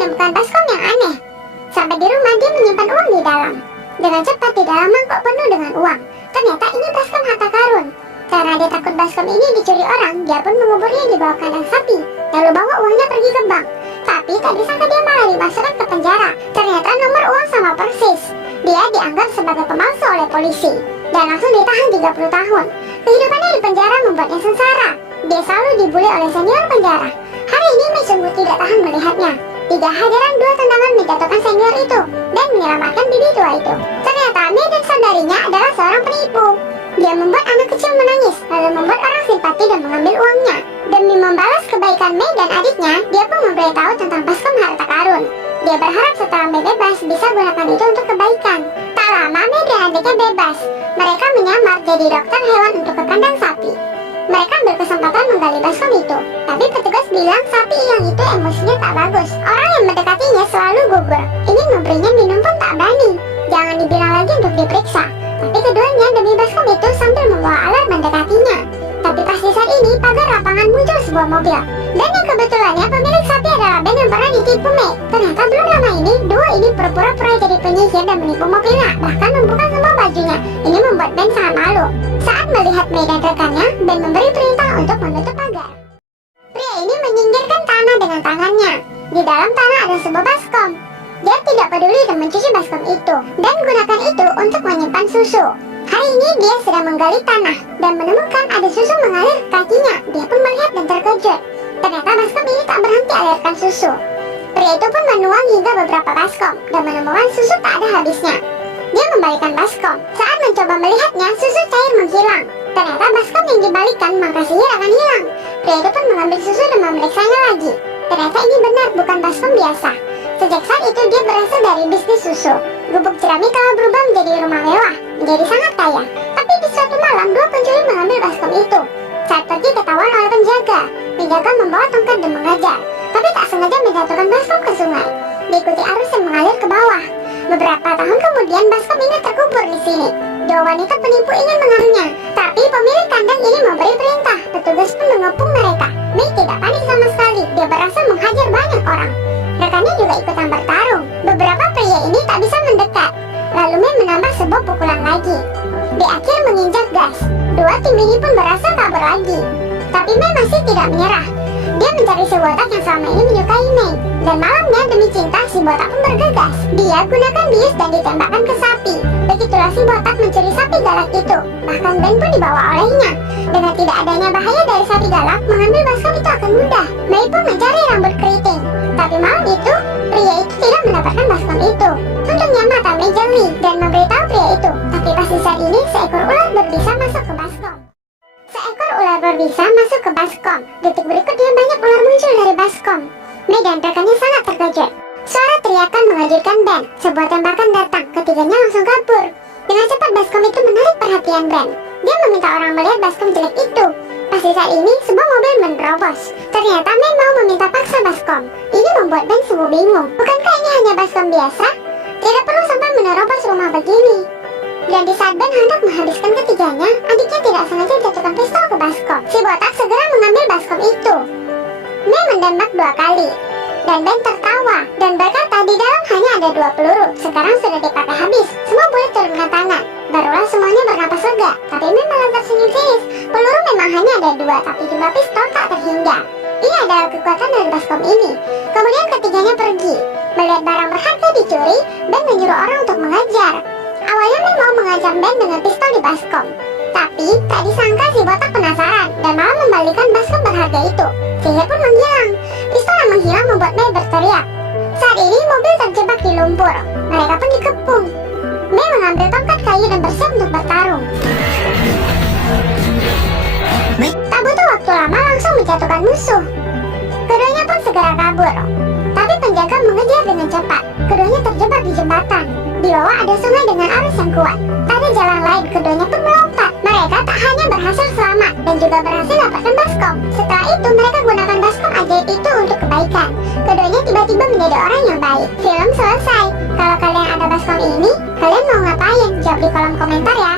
menemukan baskom yang aneh. Sampai di rumah dia menyimpan uang di dalam. Dengan cepat di dalam mangkok penuh dengan uang. Ternyata ini baskom harta karun. Karena dia takut baskom ini dicuri orang, dia pun menguburnya di bawah kandang sapi, lalu bawa uangnya pergi ke bank. Tapi tak disangka dia malah dimasukkan ke penjara. Ternyata nomor uang sama persis. Dia dianggap sebagai pemalsu oleh polisi dan langsung ditahan 30 tahun. Kehidupannya di penjara membuatnya sengsara. Dia selalu dibully oleh senior penjara. Hari ini Mei sungguh tidak tahan melihatnya. Tidak hadiran dua tendangan menjatuhkan senior itu dan menyelamatkan bibi tua itu. Ternyata Mei dan saudarinya adalah seorang penipu. Dia membuat anak kecil menangis, lalu membuat orang simpati dan mengambil uangnya. Demi membalas kebaikan Mei dan adiknya, dia pun memberitahu tentang baskom harta karun. Dia berharap setelah Mei bebas, bisa gunakan itu untuk kebaikan. Tak lama Mei dan adiknya bebas. Mereka menyamar jadi dokter hewan untuk ke kandang sapi. Mereka berkesempatan menggali baskom itu, tapi petugas bilang sapi yang itu emosinya tak bagus. Orang yang mendekatinya selalu gugur. Ingin memberinya minum pun tak berani. Jangan dibilang lagi untuk diperiksa. Tapi keduanya demi baskom itu sambil membawa alat mendekatinya. Tapi pas di saat ini pagar lapangan muncul sebuah mobil. Dan yang kebetulannya pemilik sapi adalah Ben yang pernah ditipu Mei. Ternyata belum lama ini dua ini berpura-pura jadi penyihir dan menipu mobilnya, bahkan membuka semua bajunya. Ini membuat Ben sangat malu. Saat melihat Mei dan rekannya, Ben memberi perintah untuk menutup pagar. Pria ini menyingkirkan tanah dengan tangannya. Di dalam tanah ada sebuah baskom. Dia tidak peduli dan mencuci baskom itu dan gunakan itu untuk menyimpan susu. Hari ini dia sedang menggali tanah dan menemukan ada susu mengalir ke kakinya. Dia pun melihat dan terkejut. Ternyata baskom ini tak berhenti alirkan susu. Pria itu pun menuang hingga beberapa baskom dan menemukan susu tak ada habisnya. Dia membalikkan baskom. Saat mencoba melihatnya, susu cair menghilang. Ternyata baskom yang dibalikan maka sihir akan hilang. Pria itu pun mengambil susu dan memeriksanya lagi. Ternyata ini benar bukan baskom biasa. Sejak saat itu dia berasal dari bisnis susu. Gubuk jerami telah berubah menjadi rumah mewah, menjadi sangat kaya. Tapi di suatu malam dua pencuri mengambil baskom itu. Saat pergi ketahuan oleh penjaga. Penjaga membawa tongkat dan mengajar, tapi tak sengaja menjatuhkan baskom ke sungai. Diikuti arus yang mengalir ke bawah. Beberapa tahun kemudian baskom ini terkubur di sini. Dua wanita penipu ingin mengambilnya, tapi pemilik kandang ini memberi perintah. Petugas pun mengepung mereka. Mei tidak panik sama sekali. Dia berhasil menghajar banyak orang. Rekannya juga ikutan bertarung. Beberapa pria ini tak bisa mendekat. Lalu Mei menambah sebuah pukulan lagi. Di akhir menginjak gas. Dua tim ini pun berhasil kabur lagi. Tapi Mei masih tidak menyerah. Dia mencari si botak yang selama ini menyukai Mei. Dan malamnya demi cinta si botak pun bergegas. Dia gunakan bius dan ditembakkan ke sapi. Begitulah si botak mencuri sapi galak itu. Bahkan Ben pun dibawa olehnya. Dengan tidak adanya bahaya dari sapi galak, mengambil baskom itu akan mudah. Mei pun mencari rambut keriting. Tapi malam itu, pria itu tidak mendapatkan baskom itu. Untungnya mata Mei jeli dan memberitahu pria itu. Tapi pas di saat ini, seekor ular berbisa masuk ke baskom. Seekor ular berbisa masuk ke baskom. Detik berikutnya banyak ular muncul dari baskom. Mei dan rekannya sangat terkejut. Suara teriakan mengejutkan Ben. Sebuah tembakan datang, ketiganya langsung kabur. Dengan cepat baskom itu menarik perhatian Ben. Dia meminta orang melihat baskom jelek itu. Pas di saat ini, sebuah mobil menerobos. Ternyata Mei mau meminta paksa baskom. Ini membuat Ben sungguh bingung. Bukankah ini hanya baskom biasa? Tidak perlu sampai menerobos rumah begini. Dan di saat Ben hendak menghabiskan ketiganya, adiknya tidak sengaja jatuhkan pistol ke baskom. Si botak segera mengambil baskom itu. Mei menembak 2 kali. Dan Ben tertawa dan berkata di dalam hanya ada 2 peluru. Sekarang sudah dipakai habis. Semua boleh turunkan tangan. Barulah semuanya bernapas lega. Tapi Mei malah tersenyum sinis. Peluru memang hanya ada 2, tapi jumlah pistol tak terhingga. Ini adalah kekuatan dari baskom ini. Kemudian ketiganya pergi. Melihat barang berharga dicuri, Ben menyuruh orang untuk mengajar. Awalnya Mei mau mengajar Ben dengan pistol di baskom. Tapi tak disangka si botak penasaran dan malah membalikan baskom berharga itu. Sihir pun menghilang. Pistol yang menghilang membuat Mei berteriak. Saat ini mobil terjebak di lumpur. Mereka pun dikepung. Mei mengambil tongkat kayu dan bersiap untuk bertarung. Tak butuh waktu lama langsung menjatuhkan musuh. Keduanya pun segera kabur. Tapi penjaga mengejar dengan cepat. Keduanya terjebak di jembatan. Di bawah ada sungai dengan arus yang kuat. Tak ada jalan lain, keduanya pun melompat. Mereka tak hanya berhasil selamat dan juga berhasil dapatkan baskom. Setelah itu mereka gunakan baskom ajaib itu untuk kebaikan. Keduanya tiba-tiba menjadi orang yang baik. Film selesai. Kalau kalian ada baskom ini, kalian mau ngapain? Jawab di kolom komentar ya.